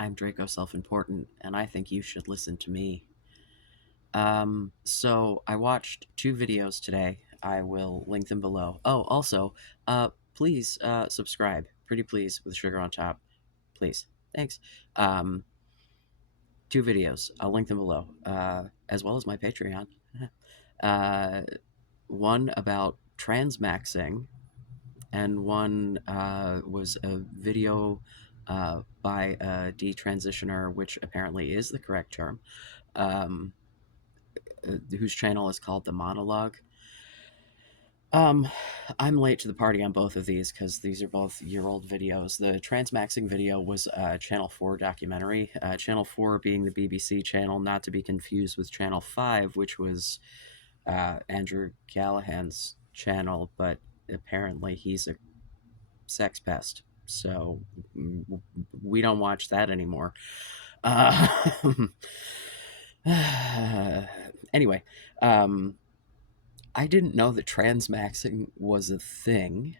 I'm Draco Self-Important, and I think you should listen to me. So I watched two videos today. I will link them below. Oh, also, please subscribe. Pretty please with sugar on top. Please. Thanks. Um, Two videos. I'll link them below, as well as my Patreon. uh, One about transmaxing, and one was a video by a detransitioner, which apparently is the correct term, um, whose channel is called The Monologue. Um, I'm late to the party on both of these because these are both year-old videos. The Transmaxxing video was a Channel 4 documentary. Channel 4 being the BBC channel, not to be confused with Channel 5, which was Andrew Callahan's channel, but apparently he's a sex pest. So we don't watch that anymore. Uh, anyway, um, I didn't know that transmaxing was a thing.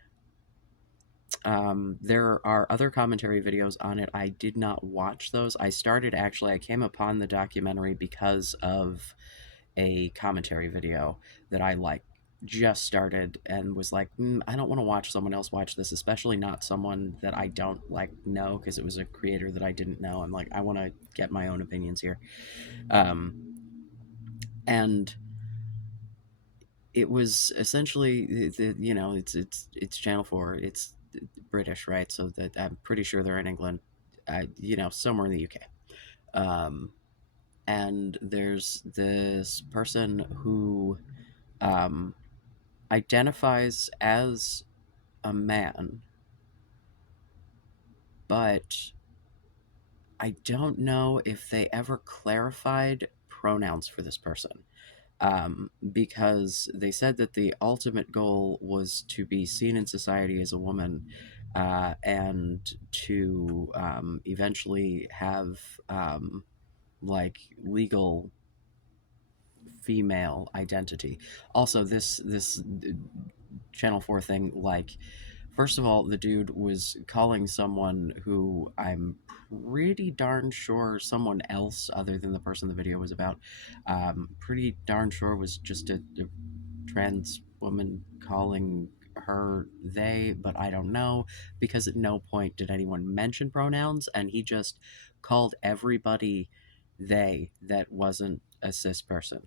There are other commentary videos on it. I did not watch those. I came upon the documentary because of a commentary video that I just started and was like, I don't want to watch someone else watch this, especially not someone that I don't know, because it was a creator that I didn't know. I'm like, I want to get my own opinions here. And it was essentially it's Channel 4. It's British, right? So that I'm pretty sure they're in England, somewhere in the UK. And there's this person who um, identifies as a man, but I don't know if they ever clarified pronouns for this person. Because they said that the ultimate goal was to be seen in society as a woman, and to eventually have legal female identity. Also, this Channel 4 thing, first of all, the dude was calling someone who I'm pretty darn sure someone else other than the person the video was about, pretty darn sure was just a trans woman calling her they, but I don't know, because at no point did anyone mention pronouns, and he just called everybody they that wasn't a cis person.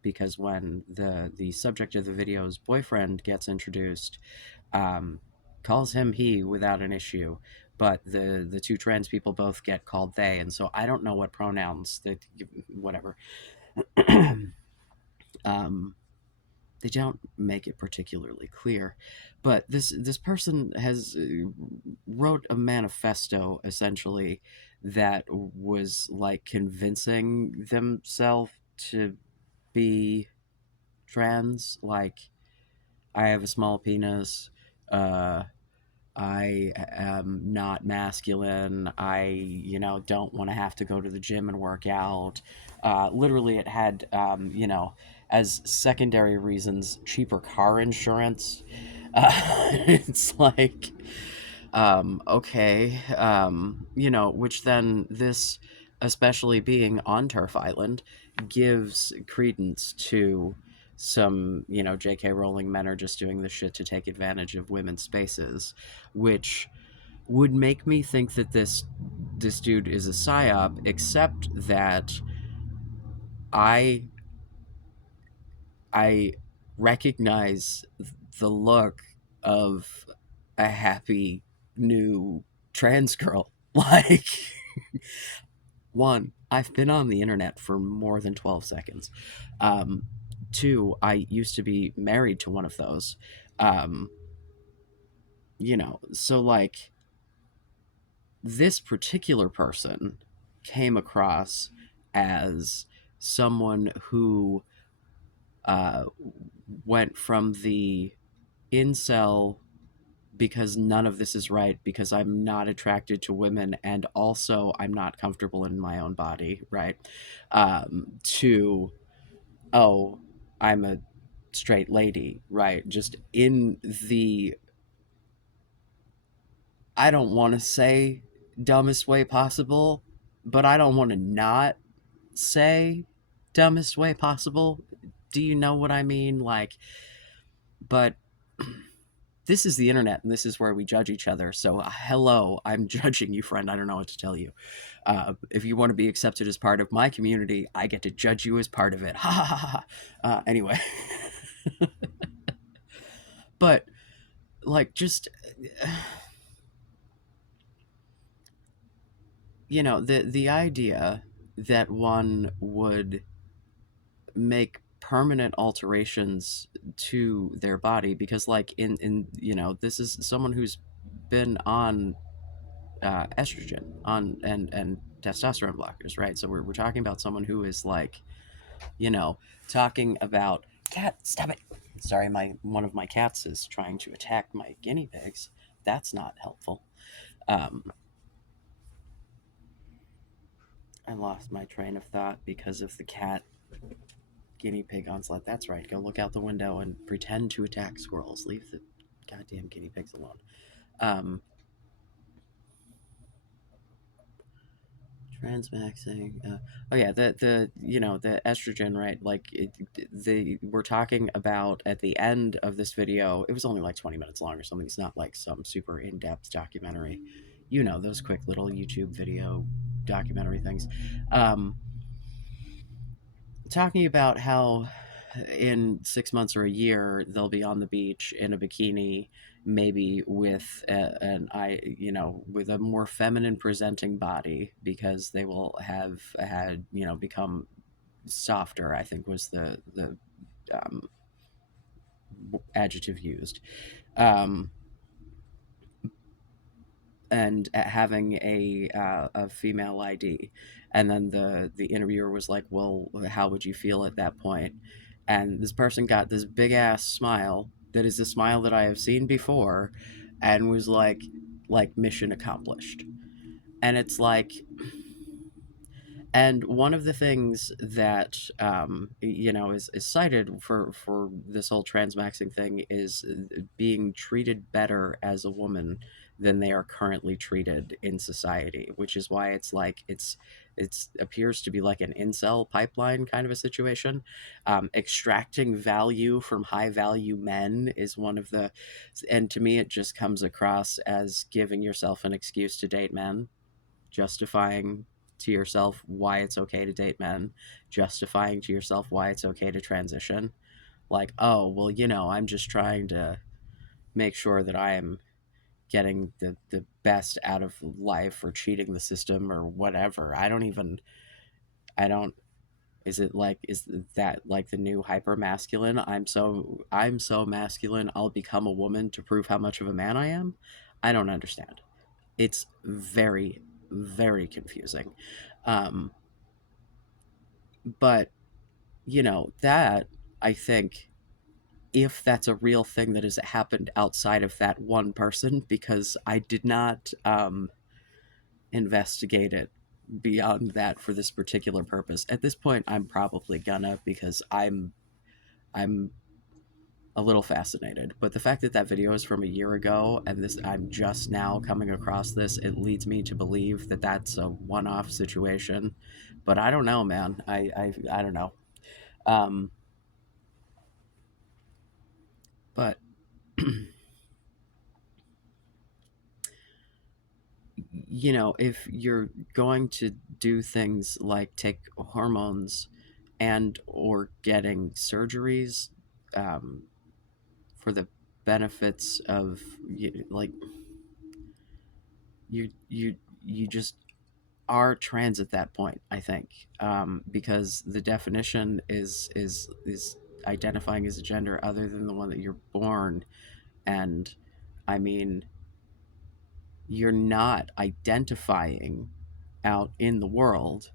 Because when the subject of the video's boyfriend gets introduced, um, calls him he without an issue, but the two trans people both get called they, and so I don't know what pronouns that whatever. um, they don't make it particularly clear, but this person has wrote a manifesto essentially that was like convincing themselves to be trans. Like, I have a small penis. Uh, I am not masculine. I, don't want to have to go to the gym and work out. Literally, it had, as secondary reasons, cheaper car insurance. It's like, okay, which then this, especially being on Turf Island, gives credence to some, J.K. Rowling men are just doing this shit to take advantage of women's spaces, which would make me think that this dude is a psyop, except that I I recognize the look of a happy new trans girl. Like, one, I've been on the internet for more than 12 seconds. Two, I used to be married to one of those. Um, so this particular person came across as someone who uh, went from the incel, because none of this is right, because I'm not attracted to women, and also I'm not comfortable in my own body, right? To, oh, I'm a straight lady, right? Just in the, I don't want to say dumbest way possible, but I don't want to not say dumbest way possible. Do you know what I mean? Like, but this is the internet and this is where we judge each other. So, hello, I'm judging you, friend. I don't know what to tell you. If you want to be accepted as part of my community, I get to judge you as part of it. Ha ha ha ha. Anyway, but like, just the idea that one would make permanent alterations to their body, because like in this is someone who's been on estrogen on and testosterone blockers, right? So we're talking about someone who is like, you know talking about cat, stop it, sorry, my one of my cats is trying to attack my guinea pigs. That's not helpful. um I lost my train of thought because of the cat guinea pig onslaught. That's right. Go look out the window and pretend to attack squirrels. Leave the goddamn guinea pigs alone. Um, Transmaxxing. Oh yeah, the estrogen, right? Like we're talking about at the end of this video. It was only like 20 minutes long or something. It's not like some super in depth documentary. Those quick little YouTube video documentary things. Um, Talking about how in 6 months or a year they'll be on the beach in a bikini, maybe with with a more feminine presenting body, because they will have had become softer, I think was the um, adjective used. um, and having a female ID. And then the interviewer was like, "Well, how would you feel at that point?" And this person got this big ass smile that is a smile that I have seen before, and was like mission accomplished. And it's like, and one of the things that is cited for this whole transmaxing thing is being treated better as a woman than they are currently treated in society, which is why it's like it's appears to be like an incel pipeline kind of a situation. Extracting value from high value men is one of the, and to me it just comes across as giving yourself an excuse to date men, justifying to yourself why it's okay to date men, justifying to yourself why it's okay to transition. Like, oh, well, I'm just trying to make sure that I am getting the best out of life, or cheating the system or whatever. I don't, is that like the new hyper masculine? I'm so masculine, I'll become a woman to prove how much of a man I am. I don't understand. It's very, very confusing. Um, but that, I think, if that's a real thing that has happened outside of that one person, because I did not investigate it beyond that for this particular purpose. At this point, I'm probably gonna, because I'm a little fascinated. But the fact that that video is from a year ago, and this I'm just now coming across this, it leads me to believe that that's a one-off situation. But I don't know, man. I don't know. Um, but if you're going to do things like take hormones and or getting surgeries, um, for the benefits of, like, you just are trans at that point, I think. Because the definition is identifying as a gender other than the one that you're born. And I mean, you're not identifying out in the world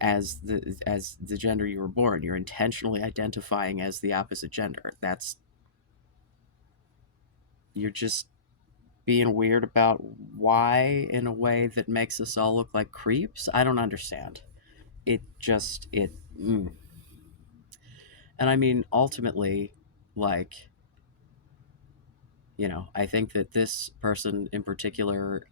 as the gender you were born. You're intentionally identifying as the opposite gender. That's You're just being weird about why in a way that makes us all look like creeps. I don't understand. It just it And I mean, ultimately, like, I think that this person in particular,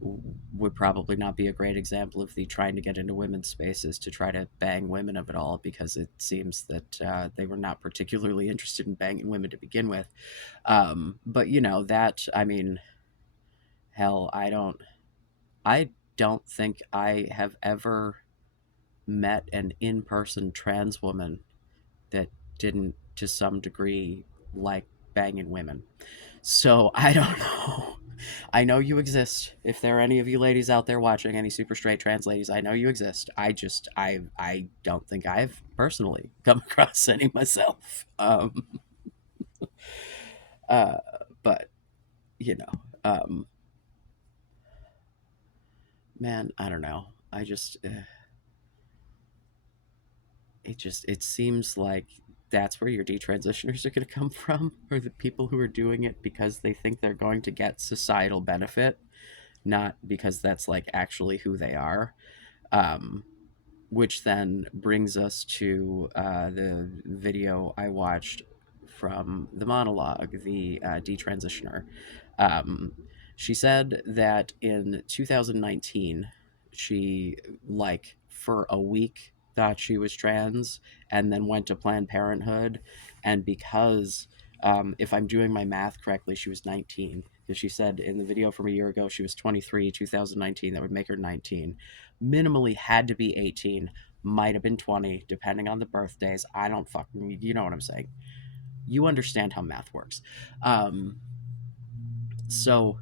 would probably not be a great example of the trying to get into women's spaces to try to bang women of it all, because it seems that they were not particularly interested in banging women to begin with. But you know that, I mean, hell, I don't think I have ever met an in-person trans woman that didn't to some degree like banging women. So I don't know. I know you exist. If there are any of you ladies out there watching, any super straight trans ladies, I know you exist. I don't think I've personally come across any myself. Uh, but you know, um, man, I don't know. It seems like that's where your detransitioners are going to come from, or the people who are doing it because they think they're going to get societal benefit, not because that's like actually who they are. Um, which then brings us to the video I watched from the monologue, the detransitioner. Um, she said that in 2019, she, like, for a week thought she was trans and then went to Planned Parenthood. And because, if I'm doing my math correctly, she was 19. Because she said in the video from a year ago she was 23, 2019, that would make her 19. Minimally had to be 18, might have been 20, depending on the birthdays. I don't fucking, you know what I'm saying. You understand how math works. Um, so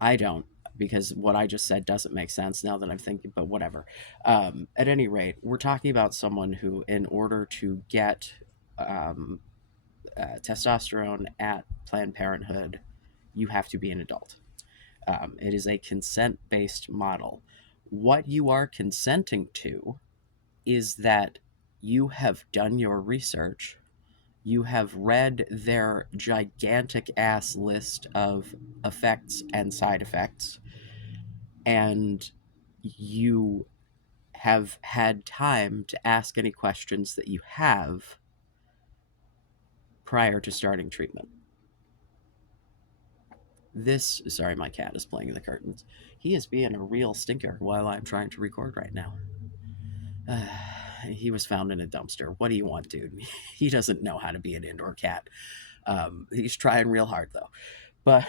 I don't, because what I just said doesn't make sense now that I'm thinking, but whatever. At any rate, we're talking about someone who, in order to get um, testosterone at Planned Parenthood, you have to be an adult. It is a consent based model. What you are consenting to is that you have done your research, you have read their gigantic ass list of effects and side effects, and you have had time to ask any questions that you have prior to starting treatment. This, sorry, my cat is playing in the curtains. He is being a real stinker while I'm trying to record right now. He was found in a dumpster. What do you want, dude? He doesn't know how to be an indoor cat. He's trying real hard, though. But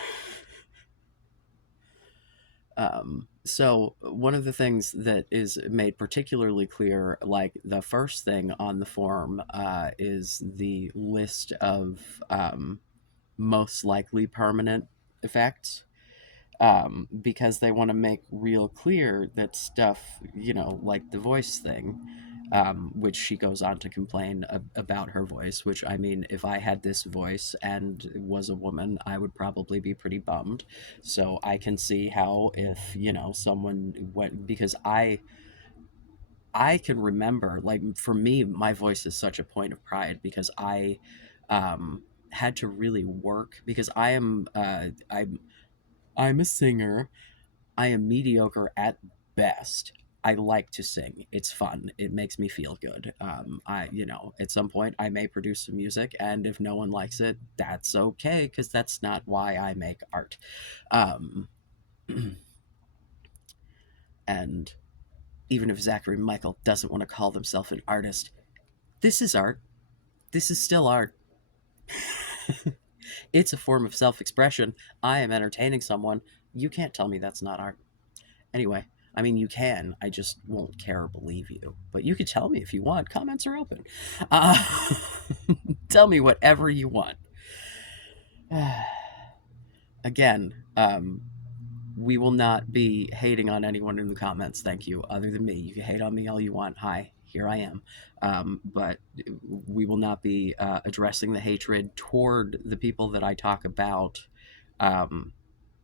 so one of the things that is made particularly clear, like the first thing on the form, is the list of most likely permanent effects, because they want to make real clear that stuff, you know, like the voice thing, which she goes on to complain about her voice, which, I mean, if I had this voice and was a woman, I would probably be pretty bummed. So I can see how, if, you know, someone went, because I can remember, like, for me, my voice is such a point of pride, because I had to really work, because I'm a singer. I am mediocre at best. I like to sing. It's fun. It makes me feel good. You know, at some point I may produce some music, and if no one likes it, that's okay, because that's not why I make art. Um, and even if Zachary Michael doesn't want to call himself an artist, this is art. This is still art. It's a form of self expression. I am entertaining someone. You can't tell me that's not art. Anyway, I mean, you can. I just won't care or believe you. But you can tell me if you want. Comments are open. Uh, tell me whatever you want. Again, we will not be hating on anyone in the comments. Thank you. Other than me, you can hate on me all you want. Hi, here I am. But we will not be addressing the hatred toward the people that I talk about. Um,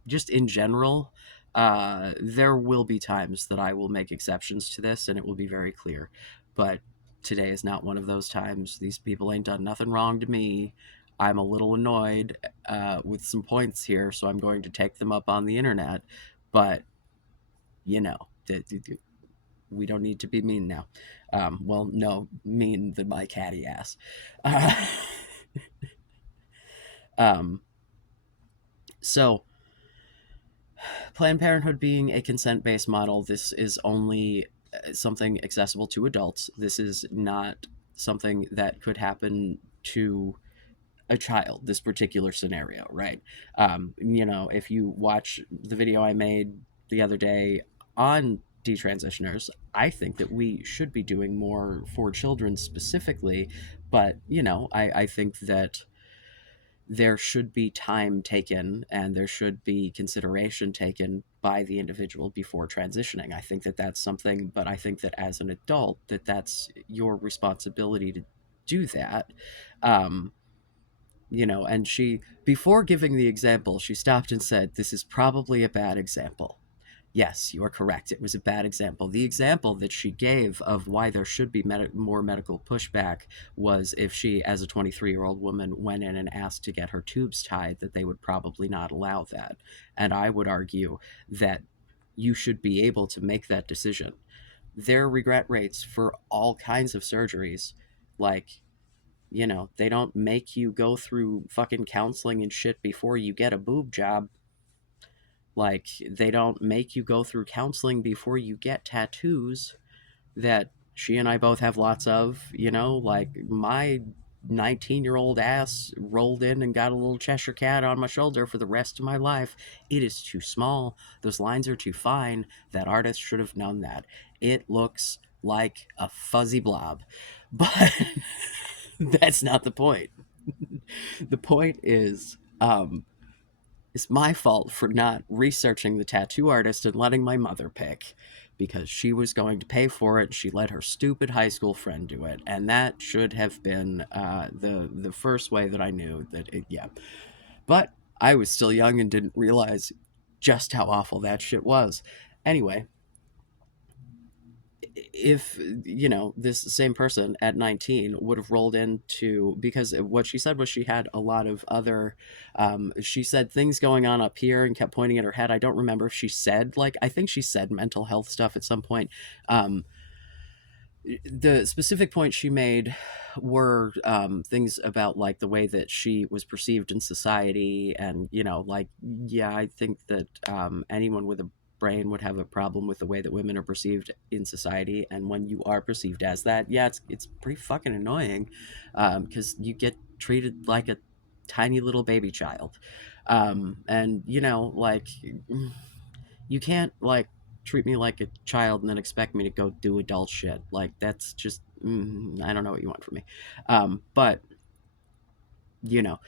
just in general, there will be times that I will make exceptions to this, and it will be very clear. But today is not one of those times. These people ain't done nothing wrong to me. I'm a little annoyed with some points here, so I'm going to take them up on the internet. But, you know, we don't need to be mean now. Well, no, mean than my catty ass. Uh, um, So, Planned Parenthood being a consent based model, this is only something accessible to adults. This is not something that could happen to a child, this particular scenario, right? If you watch the video I made the other day on detransitioners, I think that we should be doing more for children specifically, but, I think that there should be time taken and there should be consideration taken by the individual before transitioning. I think that that's something, but I think that as an adult, that's your responsibility to do that. Um, and she, before giving the example, she stopped and said, "This is probably a bad example." Yes, you are correct. It was a bad example. The example that she gave of why there should be more medical pushback was if she, as a 23-year-old woman, went in and asked to get her tubes tied, that they would probably not allow that. And I would argue that you should be able to make that decision. There are regret rates for all kinds of surgeries. Like, they don't make you go through fucking counseling and shit before you get a boob job. Like, they don't make you go through counseling before you get tattoos that she and I both have lots of. Like, my 19-year-old ass rolled in and got a little Cheshire cat on my shoulder for the rest of my life. It is too small. Those lines are too fine. That artist should have known that. It looks like a fuzzy blob. But that's not the point. The point is, it's my fault for not researching the tattoo artist and letting my mother pick, because she was going to pay for it. She let her stupid high school friend do it, and that should have been the first way that I knew that it. Yeah, but I was still young and didn't realize just how awful that shit was. Anyway, if this same person at 19 would have rolled into, because what she said was she had a lot of other, she said things going on up here and kept pointing at her head. I don't remember if she said, like, I think she said mental health stuff at some point. The specific points she made were things about, like, the way that she was perceived in society, and like, yeah, I think that anyone with a brain would have a problem with the way that women are perceived in society, and when you are perceived as that, yeah, it's pretty fucking annoying, because you get treated like a tiny little baby child, and like, you can't, like, treat me like a child and then expect me to go do adult shit. Like, that's just, I don't know what you want from me. But you know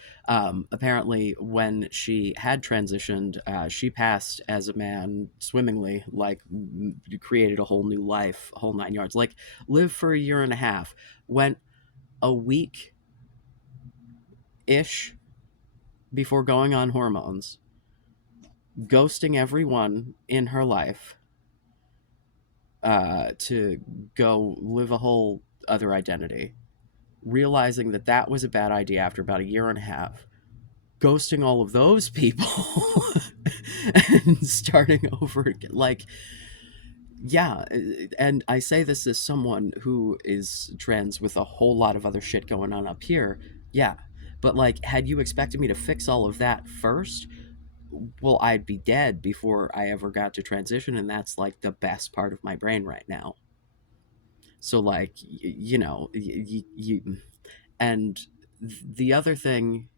apparently when she had transitioned, she passed as a man swimmingly, like, created a whole new life, whole 9 yards, like, lived for a year and a half, went a week ish before going on hormones, ghosting everyone in her life, to go live a whole other identity, realizing that that was a bad idea after about a year and a half, ghosting all of those people, and starting over again. Like, yeah, and I say this as someone who is trans with a whole lot of other shit going on up here. Yeah, but, like, had you expected me to fix all of that first, well, I'd be dead before I ever got to transition, and that's, like, the best part of my brain right now. So, like, and the other thing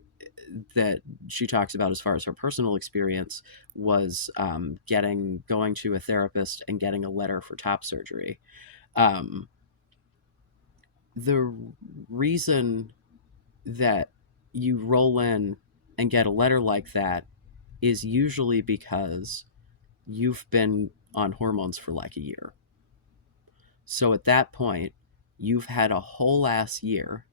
that she talks about as far as her personal experience was, going to a therapist and getting a letter for top surgery. Um, the reason that you roll in and get a letter like that is usually because you've been on hormones for like a year. So at that point, you've had a whole ass year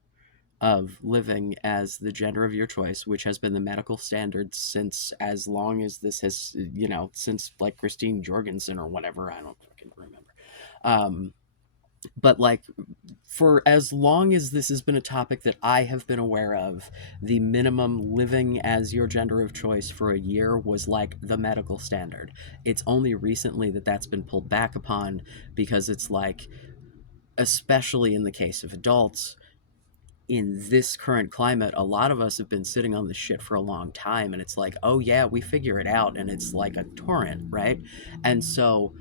of living as the gender of your choice, which has been the medical standard since as long as this has, since, like, Christine Jorgensen or whatever. I don't fucking remember. But, like, for as long as this has been a topic that I have been aware of, the minimum living as your gender of choice for a year was, like, the medical standard. It's only recently that that's been pulled back upon, because it's like, especially in the case of adults, in this current climate, a lot of us have been sitting on this shit for a long time, and it's like, oh yeah, we figure it out, and it's like a torrent, right? And so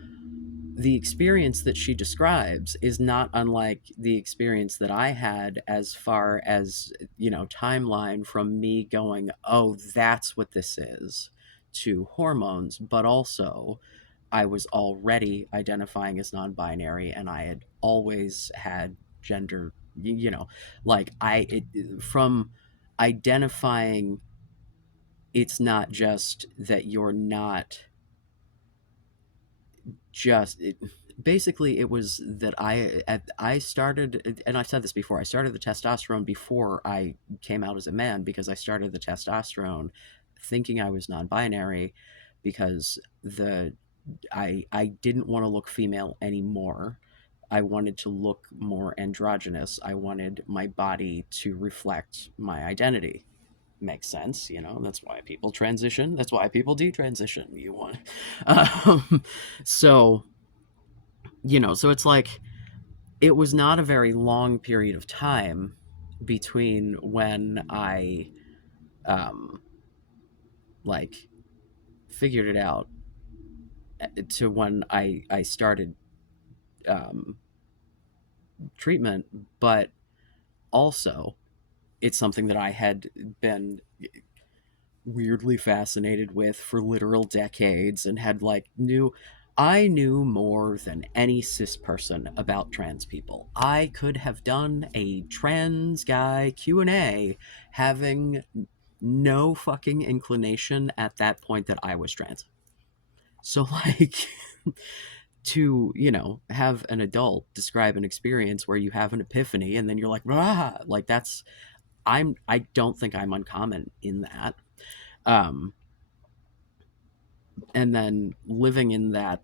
the experience that she describes is not unlike the experience that I had, as far as, timeline from me going, oh, that's what this is, to hormones, but also I was already identifying as non binary, and I had always had gender, like from identifying, it's not just that you're not just it, basically it was that I started, and I've said this before, I started the testosterone before I came out as a man, because I started the testosterone thinking I was non-binary, because I didn't want to look female anymore. I wanted to look more androgynous. I wanted my body to reflect my identity. Makes sense, that's why people transition, that's why people detransition. You want um, so so it's like, it was not a very long period of time between when I um like figured it out, to when I started um treatment. But also, it's something that I had been weirdly fascinated with for literal decades, and had I knew more than any cis person about trans people. I could have done a trans guy Q&A, having no fucking inclination at that point that I was trans. So to, have an adult describe an experience where you have an epiphany and then you're like, ah, like that's I don't think I'm uncommon in that. Um and then living in that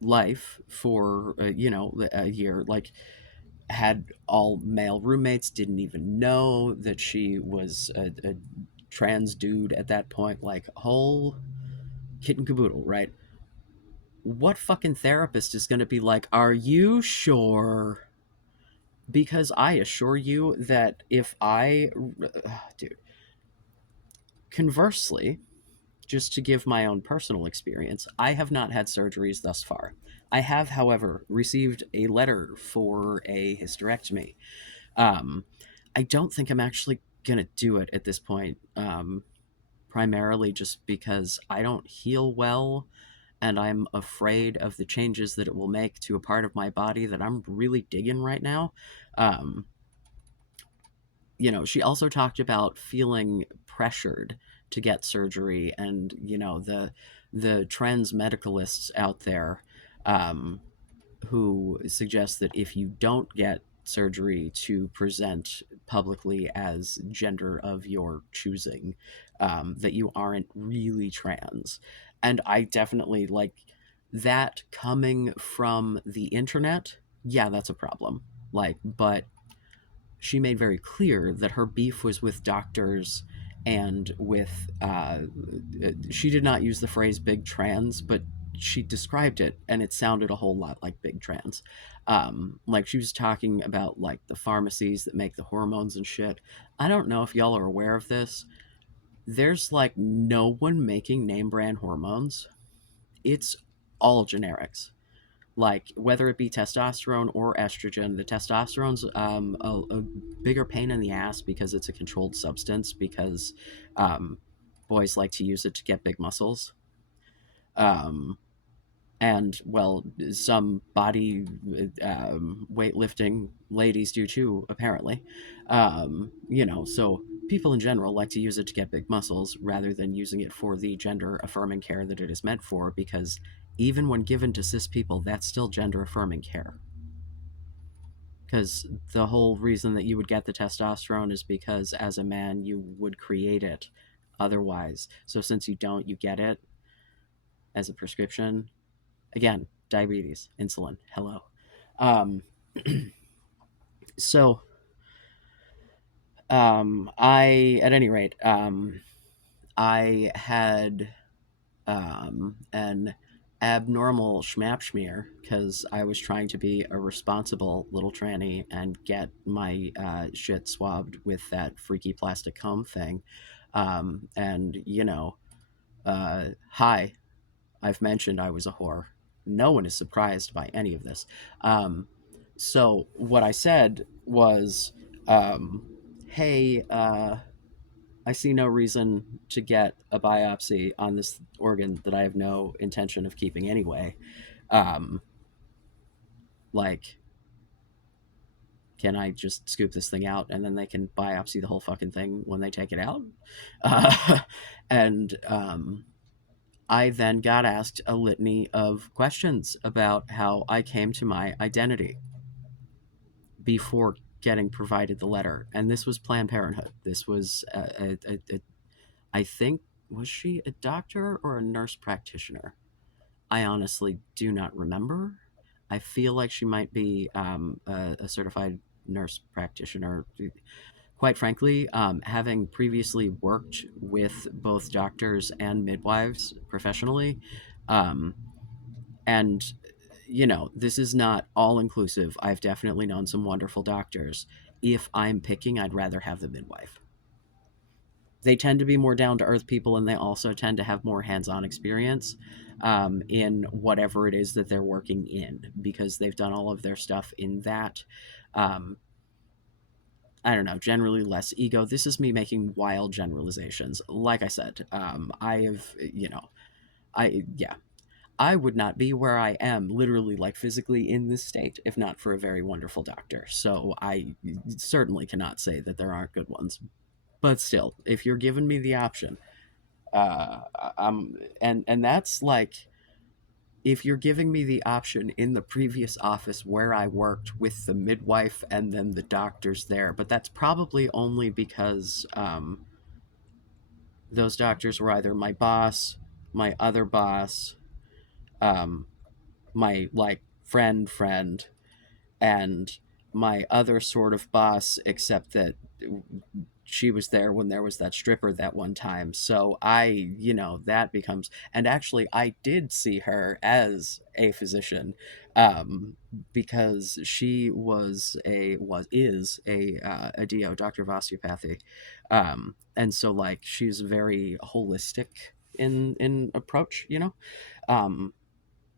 life for a year, like, had all male roommates, didn't even know that she was a trans dude at that point, like, whole kit and caboodle, right? What fucking therapist is going to be like, are you sure? Because I assure you that if I dude, conversely, just to give my own personal experience, I have not had surgeries thus far. I have, however, received a letter for a hysterectomy. Um, I don't think I'm actually going to do it at this point, primarily just because I don't heal well, and I'm afraid of the changes that it will make to a part of my body that I'm really digging right now. Um, she also talked about feeling pressured to get surgery, and the trans medicalists out there, um, who suggest that if you don't get surgery to present publicly as gender of your choosing, that you aren't really trans. And I definitely like that, coming from the internet. Yeah, that's a problem. But she made very clear that her beef was with doctors, and with she did not use the phrase big trans, but she described it, and it sounded a whole lot like big trans. Like, she was talking about, like, the pharmacies that make the hormones and shit. I don't know if y'all are aware of this. There's like no one making name brand hormones. It's all generics, like, whether it be testosterone or estrogen. The testosterone's a bigger pain in the ass because it's a controlled substance, because um, boys like to use it to get big muscles. Um, and, well, some body weightlifting ladies do too, apparently. So people in general like to use it to get big muscles rather than using it for the gender affirming care that it is meant for, because even when given to cis people, that's still gender affirming care. Because the whole reason that you would get the testosterone is because as a man you would create it otherwise. So since you don't, you get it as a prescription. Again, diabetes, insulin, hello. Um, so, at any rate, I had an abnormal schmapschmear because I was trying to be a responsible little tranny and get my shit swabbed with that freaky plastic comb thing. And, hi, I've mentioned I was a whore. No one is surprised by any of this. Um, so what I said was, um, hey, I see no reason to get a biopsy on this organ that I have no intention of keeping anyway. Um, like, can I just scoop this thing out and then they can biopsy the whole fucking thing when they take it out? Uh, and I then got asked a litany of questions about how I came to my identity before getting provided the letter. And this was Planned Parenthood. This was, I think, was she a doctor or a nurse practitioner? I honestly do not remember. I feel like she might be a certified nurse practitioner. Quite frankly, having previously worked with both doctors and midwives professionally, um, and this is not all inclusive. I've definitely known some wonderful doctors. If I'm picking, I'd rather have the midwife. They tend to be more down to earth people, and they also tend to have more hands on experience in whatever it is that they're working in because they've done all of their stuff in that. Um, I don't know, generally less ego. This is me making wild generalizations. Like I said, I have, yeah, I would not be where I am, literally, like physically in this state, if not for a very wonderful doctor. So I certainly cannot say that there aren't good ones. But still, if you're giving me the option, and that's like if you're giving me the option in the previous office where I worked with the midwife and then the doctors there, but that's probably only because those doctors were either my boss, my other boss, um, my like friend, and my other sort of boss, except that she was there when there was that stripper that one time. So that becomes, and actually, I did see her as a physician, um, because she is a DO, doctor of osteopathy, and so like she's very holistic in approach, um,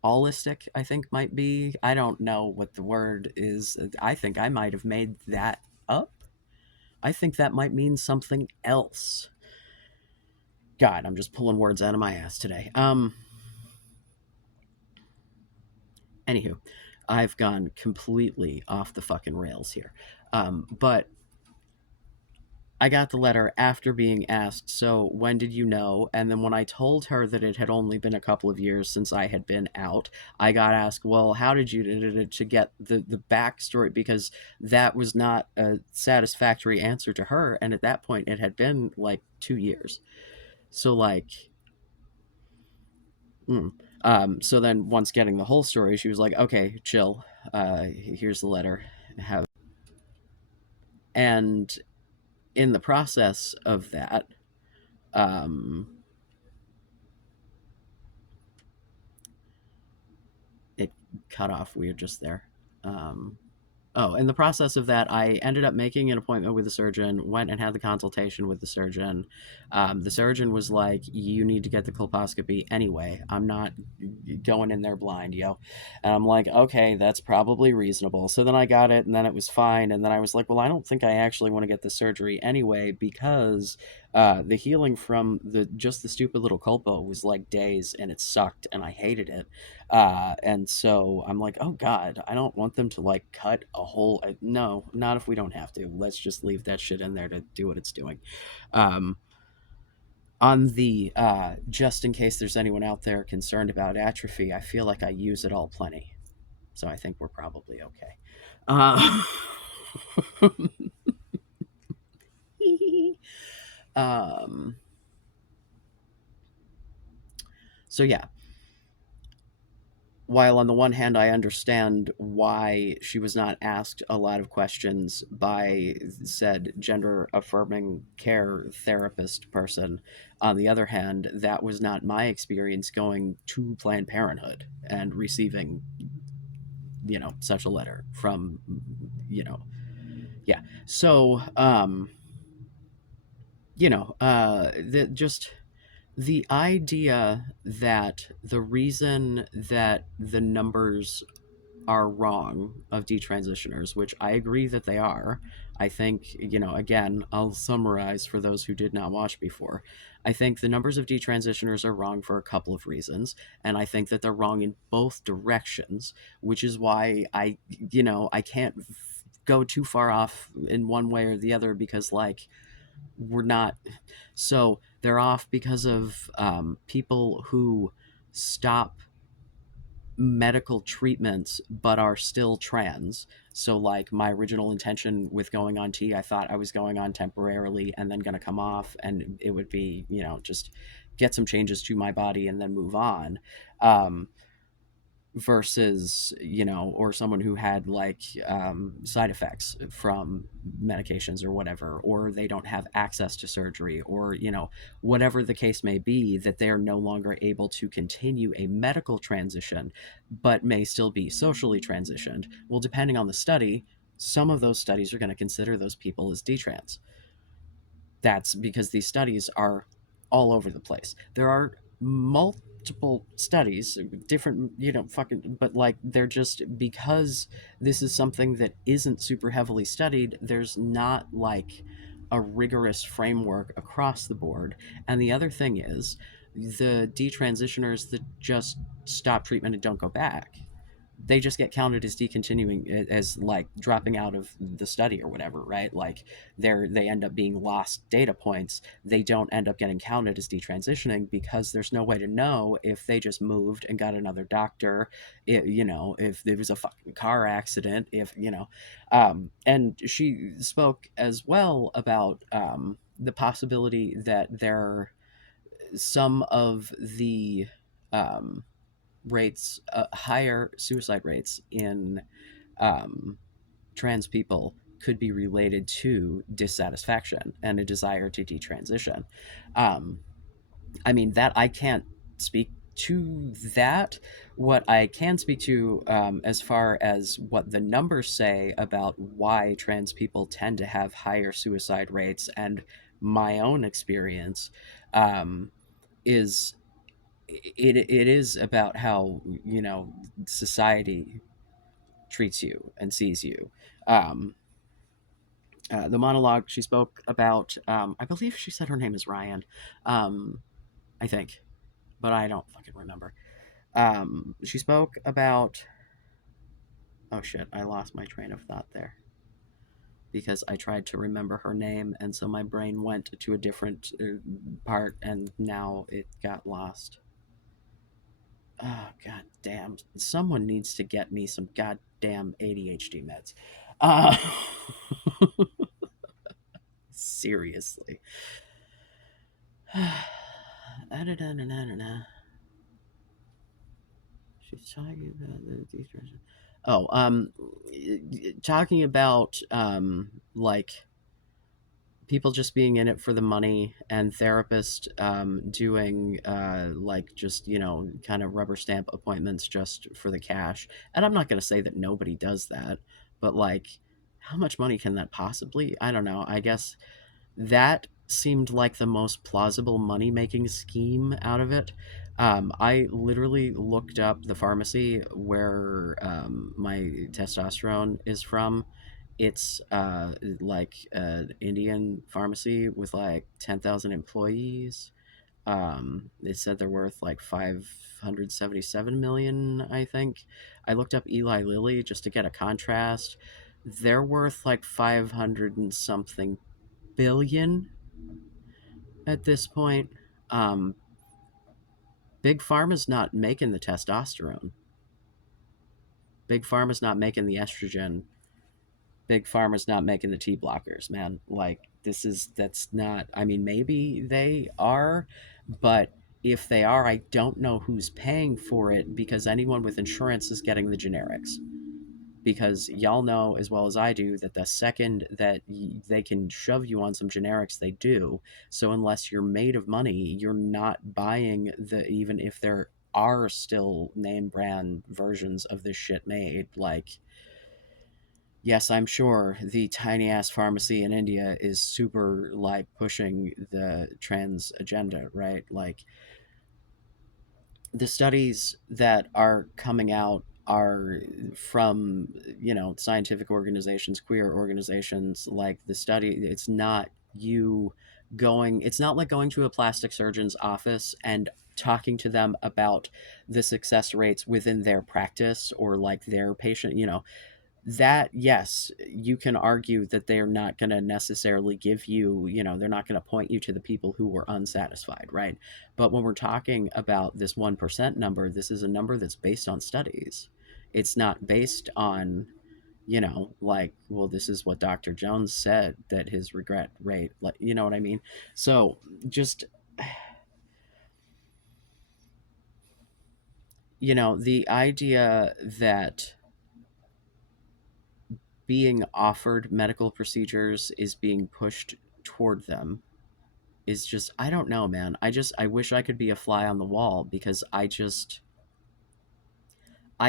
allistic, I think might be. I don't know what the word is. I think I might have made that up. I think that might mean something else. God, I'm just pulling words out of my ass today. Anywho, I've gone completely off the fucking rails here. But I got the letter after being asked, so when did you know? And then when I told her that it had only been a couple of years since I had been out, I got asked, well, how did you to get the backstory? Because that was not a satisfactory answer to her. And at that point, it had been like 2 years. So, like, mm. So then once getting the whole story, she was like, okay, chill. Here's the letter. And in the process of that, um, it cut off weird just there. Um, Oh, in the process of that, I ended up making an appointment with the surgeon, went and had the consultation with the surgeon. The surgeon was like, you need to get the colposcopy anyway. I'm not going in there blind, yo. And I'm like, okay, that's probably reasonable. So then I got it, and then it was fine. And then I was like, well, I don't think I actually want to get the surgery anyway because the healing from the stupid little colpo was like days, and it sucked, and I hated it. And so I'm like, oh God, I don't want them to like cut a whole. No, not if we don't have to. Let's just leave that shit in there to do what it's doing. Um, on the just in case there's anyone out there concerned about atrophy, I feel like I use it all plenty, so I think we're probably okay. Uh, um, so yeah, while on the one hand I understand why she was not asked a lot of questions by said gender affirming care therapist person, on the other hand, that was not my experience going to Planned Parenthood and receiving, such a letter from, you know, yeah. So, just the idea that the reason that the numbers are wrong of detransitioners, which I agree that they are. I think, again, I'll summarize for those who did not watch before. I think the numbers of detransitioners are wrong for a couple of reasons, and I think that they're wrong in both directions, which is why I can't go too far off in one way or the other because, like, we're not. So they're off because of people who stop medical treatments but are still trans. So, like, my original intention with going on T, I thought I was going on temporarily and then going to come off, and it would be, just get some changes to my body and then move on. Versus, or someone who had, like, side effects from medications or whatever, or they don't have access to surgery, or whatever the case may be, that they are no longer able to continue a medical transition but may still be socially transitioned. Well, depending on the study, some of those studies are going to consider those people as detrans. That's because these studies are all over the place. There are multiple studies, different, fucking, but, like, they're just because this is something that isn't super heavily studied, there's not, like, a rigorous framework across the board. And the other thing is, the detransitioners that just stop treatment and don't go back, they just get counted as decontinuing, as, like, dropping out of the study or whatever, right? Like, they end up being lost data points. They don't end up getting counted as detransitioning because there's no way to know if they just moved and got another doctor, if there was a fucking car accident, if and she spoke as well about the possibility that there some of the um rates, higher suicide rates in um, trans people could be related to dissatisfaction and a desire to detransition. Um, I mean, that I can't speak to that. What I can speak to, as far as what the numbers say about why trans people tend to have higher suicide rates, and my own experience, is it is about how society treats you and sees you. Um, the monologue she spoke about, I believe she said her name is Ryan, um, I think, but I don't fucking remember. She spoke about. Oh shit! I lost my train of thought there because I tried to remember her name, and so my brain went to a different part, and now it got lost. Oh, god damn. Someone needs to get me some goddamn ADHD meds. Uh, seriously. She's talking about the destruction. Oh, talking about, like, people just being in it for the money, and therapists doing, like, just, kind of rubber stamp appointments just for the cash. And I'm not going to say that nobody does that, but, like, how much money can that possibly? I don't know. I guess that seemed like the most plausible money making scheme out of it. I literally looked up the pharmacy where my testosterone is from. It's like an Indian pharmacy with like 10,000 employees. It said they're worth like 577 million, I think. I looked up Eli Lilly just to get a contrast. They're worth like 500 and something billion at this point. Um, Big Pharma's not making the testosterone. Big Pharma's not making the estrogen. Big Pharma's not making the T blockers, man. Like, that's not, I mean, maybe they are, but If they are, I don't know who's paying for it, because anyone with insurance is getting the generics. Because y'all know as well as I do that the second that they can shove you on some generics, they do. So unless you're made of money, you're not buying the, even if there are still name brand versions of this shit made. Like, yes, I'm sure the tiny ass pharmacy in India is super like pushing the trans agenda, right? Like, the studies that are coming out are from, scientific organizations, queer organizations. Like, the study, it's not you going, it's not like going to a plastic surgeon's office and talking to them about the success rates within their practice or like their patient, that, yes, you can argue that they're not going to necessarily give you, they're not going to point you to the people who were unsatisfied, right? But when we're talking about this 1% number, this is a number that's based on studies. It's not based on, like, well, this is what Dr. Jones said that his regret rate, like, you know what I mean? So just, the idea that being offered medical procedures is being pushed toward them is just, I don't know, man. I wish I could be a fly on the wall, because I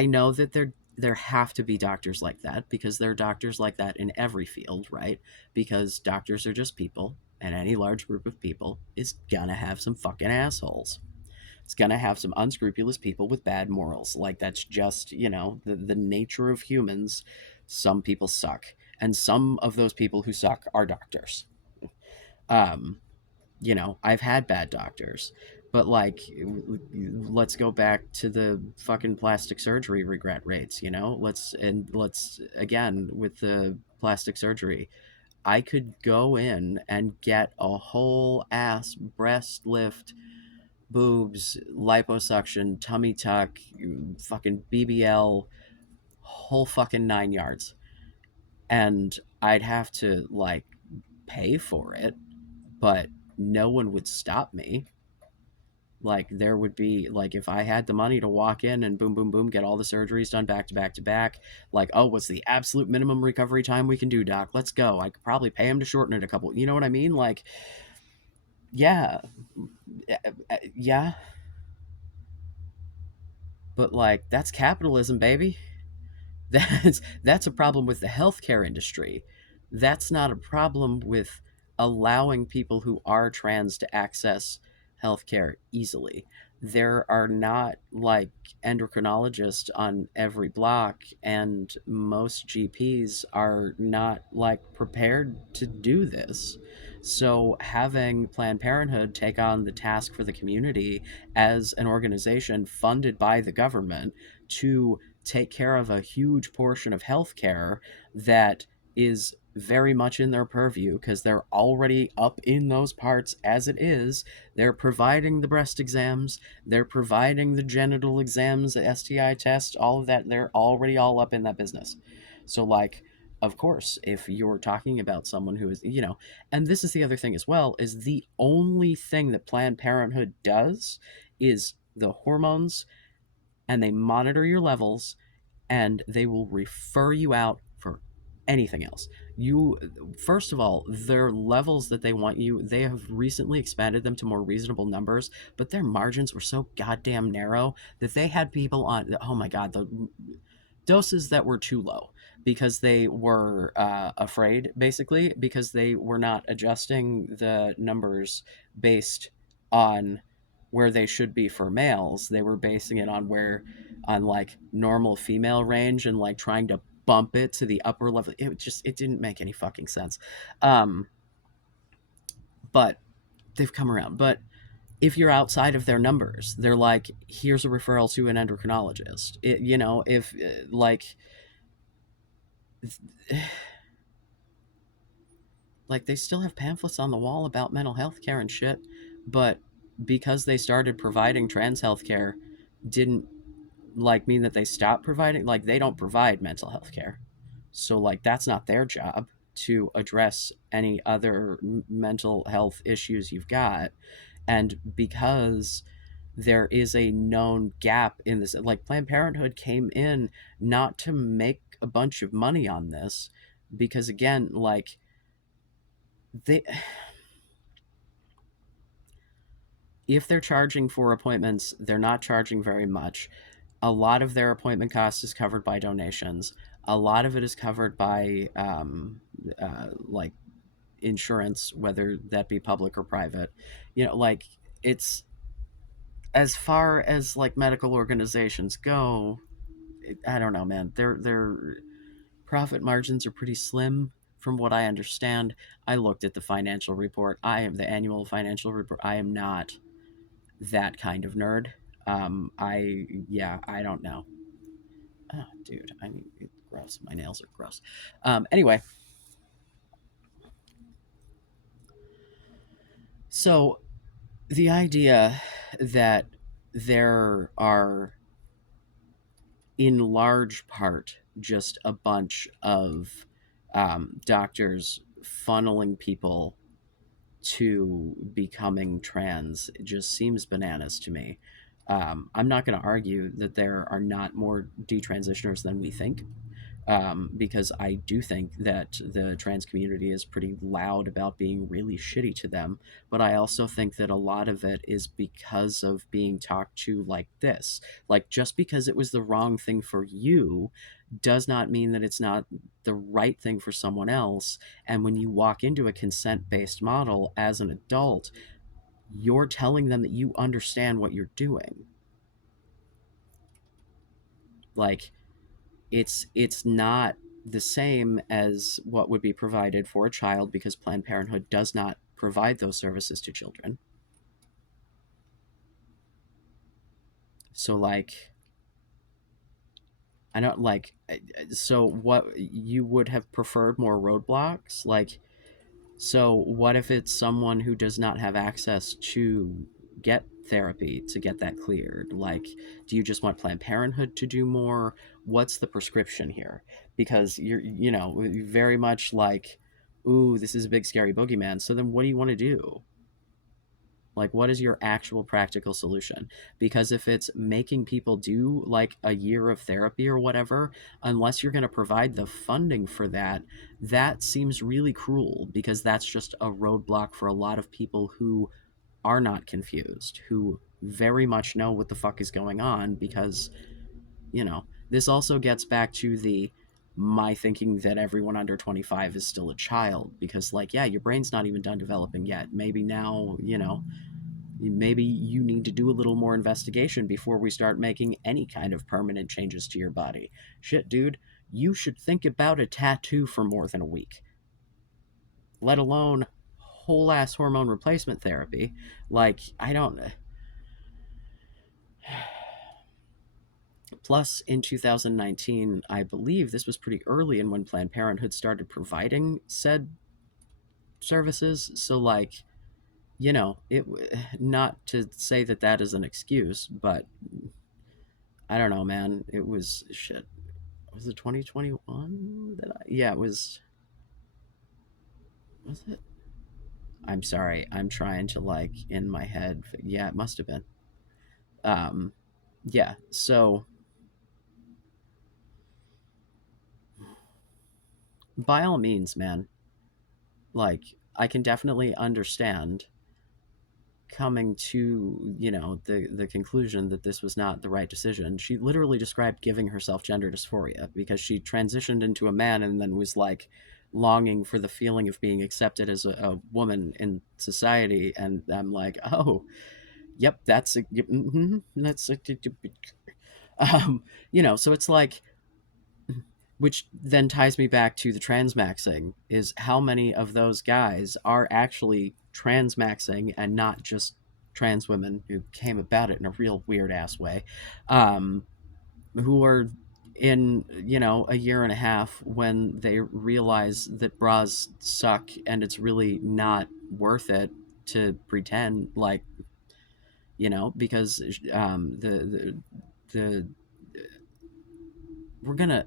know that there have to be doctors like that, because there are doctors like that in every field, right? Because doctors are just people, and any large group of people is gonna have some fucking assholes. It's gonna have some unscrupulous people with bad morals. Like, that's just, the nature of humans. Some people suck, and some of those people who suck are doctors. Um, I've had bad doctors, but like, let's go back to the fucking plastic surgery regret rates. Let's again with the plastic surgery. I could go in and get a whole ass breast lift, boobs, liposuction, tummy tuck, fucking BBL, whole fucking 9 yards. And I'd have to like pay for it, but no one would stop me. Like, there would be, like, if I had the money to walk in and boom, boom, boom, get all the surgeries done back to back to back, like, oh, what's the absolute minimum recovery time we can do, doc? Let's go. I could probably pay him to shorten it a couple. You know what I mean? Like, yeah, yeah, but like, that's capitalism, baby. That's a problem with the healthcare industry. That's not a problem with allowing people who are trans to access healthcare easily. There are not like endocrinologists on every block, and most GPs are not like prepared to do this. So having Planned Parenthood take on the task for the community as an organization funded by the government to take care of a huge portion of healthcare that is very much in their purview, because they're already up in those parts as it is. They're providing the breast exams, they're providing the genital exams, the STI test, all of that. They're already all up in that business. So, like, of course, if you're talking about someone who is, and this is the other thing as well, is the only thing that Planned Parenthood does is the hormones, and they monitor your levels, and they will refer you out for anything else. You, first of all, their levels that they want you, they have recently expanded them to more reasonable numbers, but their margins were so goddamn narrow that they had people on, oh my god, the doses that were too low, because they were afraid, basically, because they were not adjusting the numbers based on where they should be for males. They were basing it on where, on like normal female range, and like trying to bump it to the upper level. It didn't make any fucking sense. um but they've come around. But if you're outside of their numbers, they're like, here's a referral to an endocrinologist. If like, they still have pamphlets on the wall about mental health care and shit, but because they started providing trans health care, didn't like mean that they stopped providing. Like, they don't provide mental health care, so like, that's not their job to address any other mental health issues you've got. And because there is a known gap in this. Like, Planned Parenthood came in not to make a bunch of money on this, because again, like, they if they're charging for appointments, they're not charging very much. A lot of their appointment cost is covered by donations. A lot of it is covered by like insurance, whether that be public or private. Like, it's, as far as like medical organizations go, I don't know, man. Their profit margins are pretty slim, from what I understand. I looked at the financial report. I am the annual financial report. I am not that kind of nerd. I don't know. Oh, dude, I mean, it's gross. My nails are gross. Anyway, so the idea that there are, in large part, just a bunch of doctors funneling people to becoming trans just seems bananas to me. I'm not going to argue that there are not more detransitioners than we think, because I do think that the trans community is pretty loud about being really shitty to them. But I also think that a lot of it is because of being talked to like this. Like, just because it was the wrong thing for you does not mean that it's not the right thing for someone else. And when you walk into a consent based model as an adult, you're telling them that you understand what you're doing. Like, it's not the same as what would be provided for a child, because Planned Parenthood does not provide those services to children. So, like, I don't like. So, what you would have preferred more roadblocks? Like, so what if it's someone who does not have access to get therapy to get that cleared? Like, do you just want Planned Parenthood to do more? What's the prescription here? Because you're very much like, ooh, this is a big scary boogeyman. So then what do you want to do? Like, what is your actual practical solution? Because if it's making people do like a year of therapy or whatever, unless you're going to provide the funding for that, that seems really cruel, because that's just a roadblock for a lot of people who are not confused, who very much know what the fuck is going on. Because, this also gets back to the my thinking that everyone under 25 is still a child, because, like, yeah, your brain's not even done developing yet. Maybe now, maybe you need to do a little more investigation before we start making any kind of permanent changes to your body. Shit, dude, you should think about a tattoo for more than a week, let alone whole ass hormone replacement therapy. Like, I don't. Plus, in 2019, I believe this was pretty early in when Planned Parenthood started providing said services. So, like, it, not to say that that is an excuse, but I don't know, man. It was shit. Was it 2021 that yeah, it was. Was it? I'm sorry. I'm trying to, like, in my head. Yeah, it must have been. Um yeah, so by all means, man, like, I can definitely understand coming to, the conclusion that this was not the right decision. She literally described giving herself gender dysphoria because she transitioned into a man and then was like longing for the feeling of being accepted as a woman in society. And I'm like, oh, yep, that's a, yep, that's a, so it's like, which then ties me back to the transmaxing, is how many of those guys are actually transmaxing and not just trans women who came about it in a real weird ass way, um, who are in, a year and a half, when they realize that bras suck and it's really not worth it to pretend like, because the we're gonna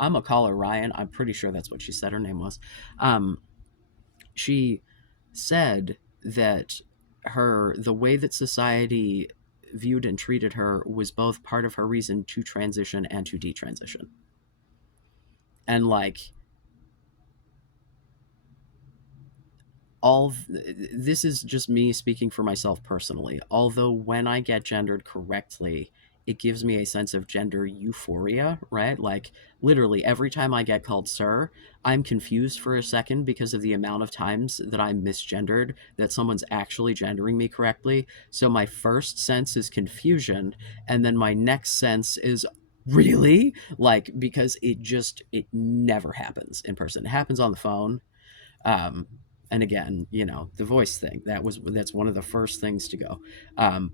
I'm gonna call her Ryan. I'm pretty sure that's what she said her name was. Um, she said that the way that society viewed and treated her was both part of her reason to transition and to detransition. And like, this is just me speaking for myself personally. Although when I get gendered correctly, it gives me a sense of gender euphoria, right? Like literally every time I get called sir, I'm confused for a second because of the amount of times that I'm misgendered, that someone's actually gendering me correctly. So my first sense is confusion, and then my next sense is really, like, because it never happens in person. It happens on the phone. um, and again, the voice thing, that's one of the first things to go.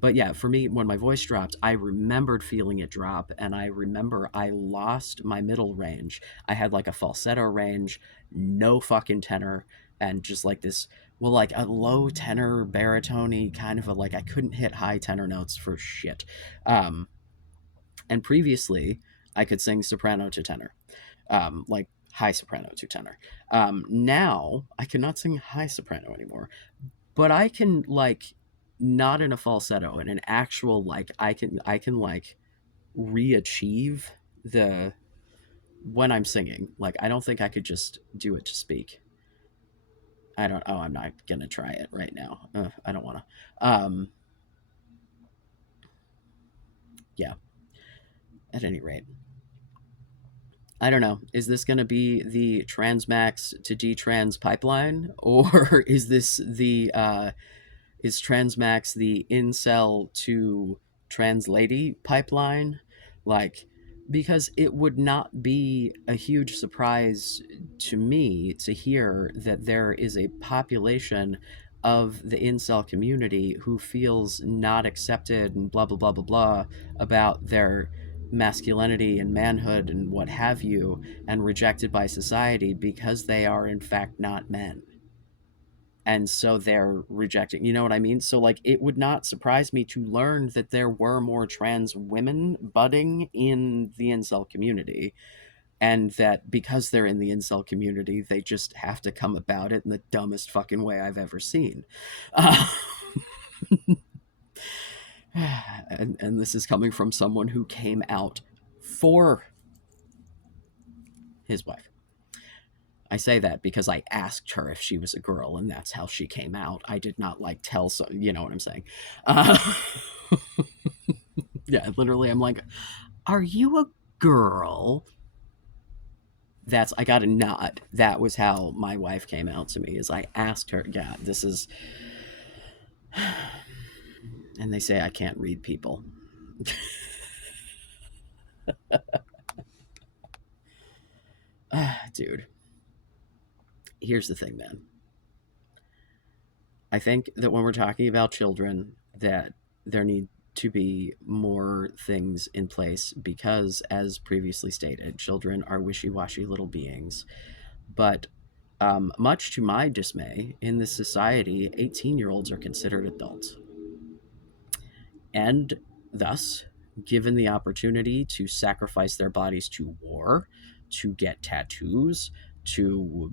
But yeah, for me, when my voice dropped, I remembered feeling it drop, and I remember I lost my middle range. I had like a falsetto range, no fucking tenor, and just like this, well, like a low tenor baritone kind of a, like, I couldn't hit high tenor notes for shit. um, and previously I could sing soprano to tenor, like high soprano to tenor. Now I cannot sing high soprano anymore, but I can, like, not in a falsetto, in an actual, like, I can like re-achieve the when I'm singing. Like, I don't think I could just do it to speak. I don't. Oh, I'm not gonna try it right now. I don't want to. Yeah. At any rate, I don't know. Is this going to be the Transmax to Detrans pipeline, or is this the is Transmax the incel to translady pipeline? Like, because it would not be a huge surprise to me to hear that there is a population of the incel community who feels not accepted and blah blah blah blah blah about their masculinity and manhood and what have you, and rejected by society because they are in fact not men, and so they're rejecting, you know what I mean? So like, it would not surprise me to learn that there were more trans women budding in the incel community, and that because they're in the incel community, they just have to come about it in the dumbest fucking way I've ever seen. uh, and this is coming from someone who came out for his wife. I say that because I asked her if she was a girl, and that's how she came out. I did not like tell, so you know what I'm saying. Uh, yeah, literally, I'm like, "Are you a girl?" That's I got a nod. That was how my wife came out to me. Is I asked her, "Yeah, this is," and they say I can't read people. Dude, here's the thing, man. I think that when we're talking about children, that there need to be more things in place because, as previously stated, children are wishy-washy little beings. But much to my dismay, in this society, 18-year-olds are considered adults, and thus given the opportunity to sacrifice their bodies to war, to get tattoos, to,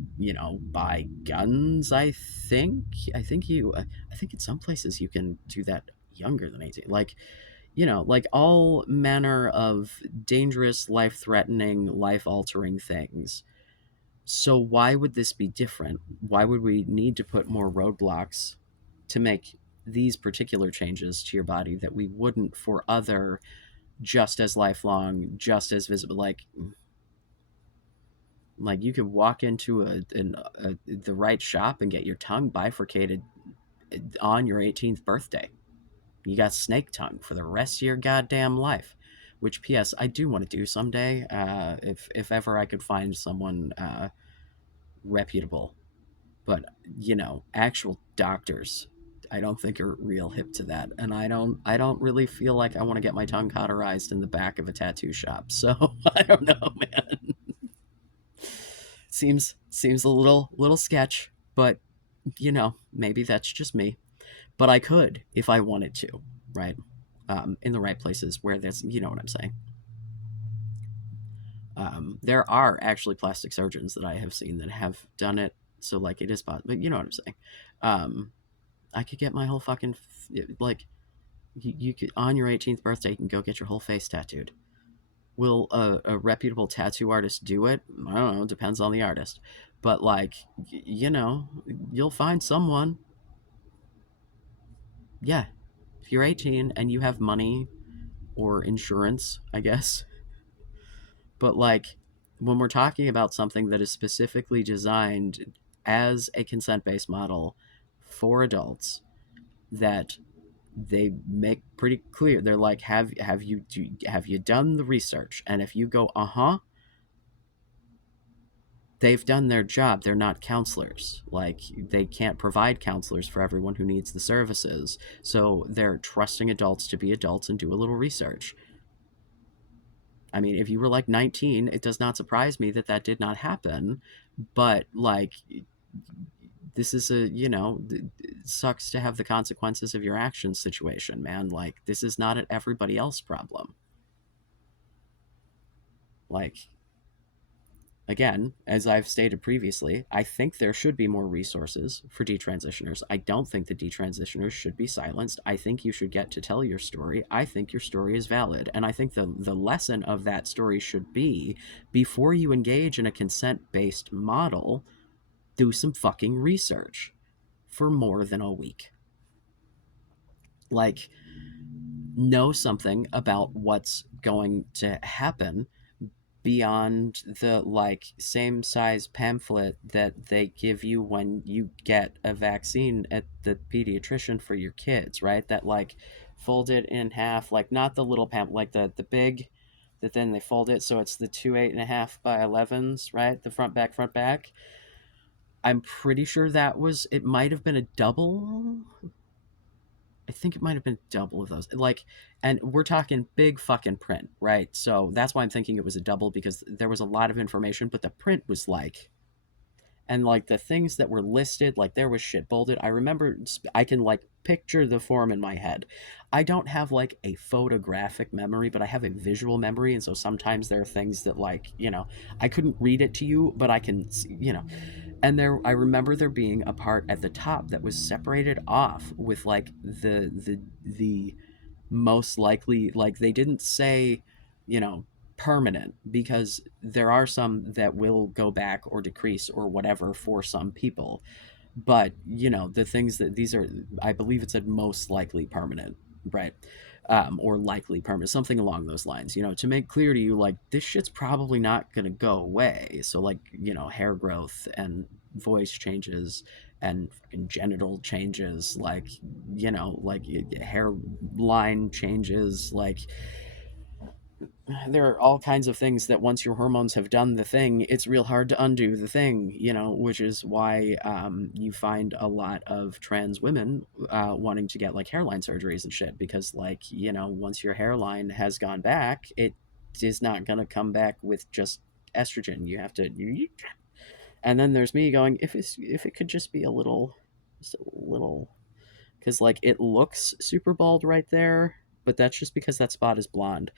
buy guns. I think in some places you can do that younger than 18, like, like all manner of dangerous, life-threatening, life-altering things. So why would this be different? Why would we need to put more roadblocks to make these particular changes to your body that we wouldn't for other just as lifelong, just as visible? Like you could walk into the right shop and get your tongue bifurcated on your 18th birthday. You got snake tongue for the rest of your goddamn life. Which, P.S., I do want to do someday, if ever I could find someone reputable. But actual doctors, I don't think are real hip to that, and I don't really feel like I want to get my tongue cauterized in the back of a tattoo shop. So I don't know, man. Seems a little sketch, but maybe that's just me. But I could if I wanted to, right? In the right places where there's, you know what I'm saying. There are actually plastic surgeons that I have seen that have done it, so like it is possible. But you know what I'm saying. I could get my whole fucking like You could, on your 18th birthday, you can go get your whole face tattooed. Will a reputable tattoo artist do it? I don't know. Depends on the artist. But, like, you know, you'll find someone. Yeah. If you're 18 and you have money or insurance, I guess. But, like, when we're talking about something that is specifically designed as a consent based model for adults, that they make pretty clear, they're like, have you done the research? And if you go, uh-huh, they've done their job. They're not counselors. Like, they can't provide counselors for everyone who needs the services. So they're trusting adults to be adults and do a little research. I mean, if you were like 19, it does not surprise me that that did not happen. But, like, this is a, it sucks to have the consequences of your actions situation, man. Like, this is not an everybody else problem. Like, again, as I've stated previously, I think there should be more resources for detransitioners. I don't think the detransitioners should be silenced. I think you should get to tell your story. I think your story is valid. And I think the lesson of that story should be, before you engage in a consent based model, do some fucking research for more than a week. Like, know something about what's going to happen beyond the, like, same size pamphlet that they give you when you get a vaccine at the pediatrician for your kids, right? That, like, folded in half, like, not the little pamphlet, like the big, that then they fold it so it's the two 8.5 by 11s, right? The front back. I'm pretty sure that was, it might have been a double. I think it might have been double of those. Like, and we're talking big fucking print, right? So that's why I'm thinking it was a double, because there was a lot of information, but the print was like, and like the things that were listed, like there was shit bolded. I remember, I can like picture the form in my head. I don't have like a photographic memory, but I have a visual memory. And so sometimes there are things that, like, I couldn't read it to you, but I can, and there, I remember there being a part at the top that was separated off with like the most likely, like, they didn't say, you know permanent, because there are some that will go back or decrease or whatever for some people. But, the things that these are, I believe it said most likely permanent, right? Or likely permanent, something along those lines, to make clear to you, like, this shit's probably not going to go away. So, like, hair growth and voice changes and fucking genital changes, like, like hairline changes, like, there are all kinds of things that once your hormones have done the thing, it's real hard to undo the thing, which is why you find a lot of trans women wanting to get like hairline surgeries and shit, because, like, once your hairline has gone back, it is not going to come back with just estrogen. You have to, and then there's me going, if it could just be a little, just a little, because, like, it looks super bald right there, but that's just because that spot is blonde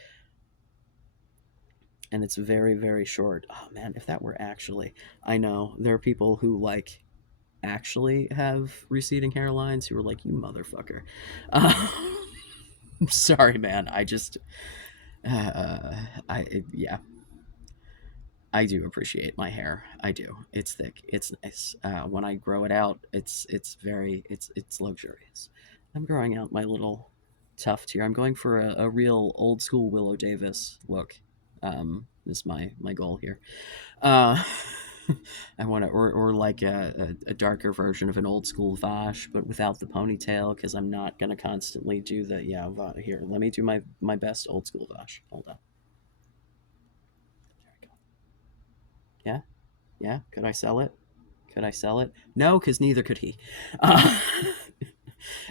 and it's very, very short. Oh man, if that were actually, I know there are people who, like, actually have receding hairlines who are like, you motherfucker. I'm sorry, man. I just, yeah, I do appreciate my hair. I do. It's thick. It's nice. When I grow it out, it's luxurious. I'm growing out my little tuft here. I'm going for a real old school Willow Davis look. Is my goal here. Uh, I want to, or like a darker version of an old school Vash, but without the ponytail, because I'm not gonna constantly do the, yeah. Here, let me do my best old school Vash. Hold on. There we go. Yeah, yeah. Could I sell it? Could I sell it? No, because neither could he. Uh,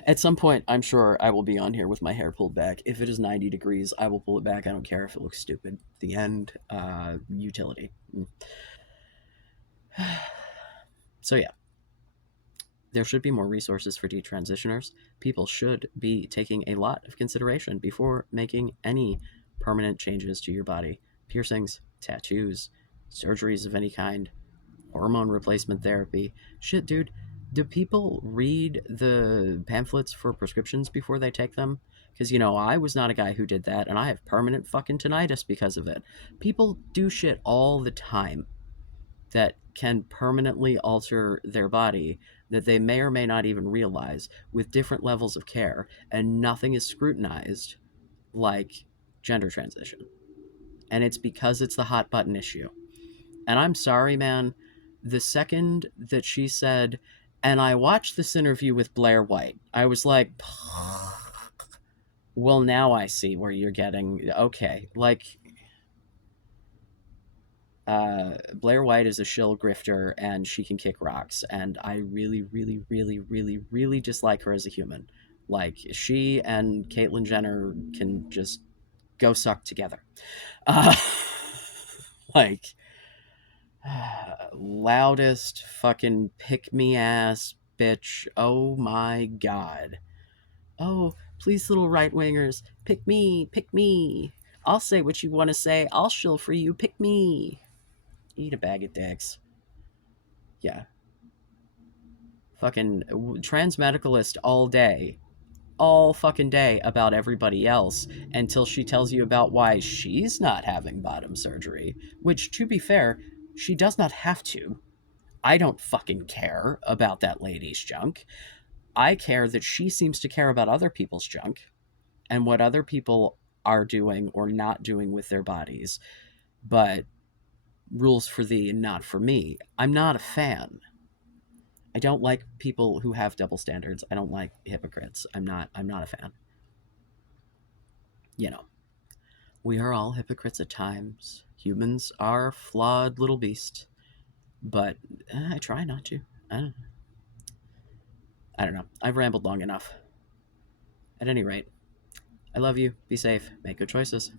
at some point, I'm sure I will be on here with my hair pulled back. If it is 90 degrees, I will pull it back. I don't care if it looks stupid. The end. Utility. So yeah, there should be more resources for detransitioners. People should be taking a lot of consideration before making any permanent changes to your body. Piercings, tattoos, surgeries of any kind, hormone replacement therapy. Shit, dude. Do people read the pamphlets for prescriptions before they take them? Because, you know, I was not a guy who did that, and I have permanent fucking tinnitus because of it. People do shit all the time that can permanently alter their body that they may or may not even realize with different levels of care, and nothing is scrutinized like gender transition. And it's because it's the hot button issue. And I'm sorry, man. The second that she said, and I watched this interview with Blair White, I was like, well, now I see where you're getting. Okay. Like, Blair White is a shill grifter and she can kick rocks. And I really, really, really, really, really dislike her as a human. Like, she and Caitlyn Jenner can just go suck together. Uh, like, loudest fucking pick me ass bitch. Oh my god. Oh, please, little right wingers, pick me, pick me. I'll say what you want to say. I'll shill for you. Pick me. Eat a bag of dicks. Yeah. Fucking transmedicalist all day. All fucking day about everybody else until she tells you about why she's not having bottom surgery. Which, to be fair, she does not have to. I don't fucking care about that lady's junk. I care that she seems to care about other people's junk and what other people are doing or not doing with their bodies. But rules for thee and not for me. I'm not a fan. I don't like people who have double standards. I don't like hypocrites. I'm not a fan. You know, we are all hypocrites at times. Humans are flawed little beasts, but I try not to. I don't, I don't know. I've rambled long enough. At any rate, I love you. Be safe. Make good choices.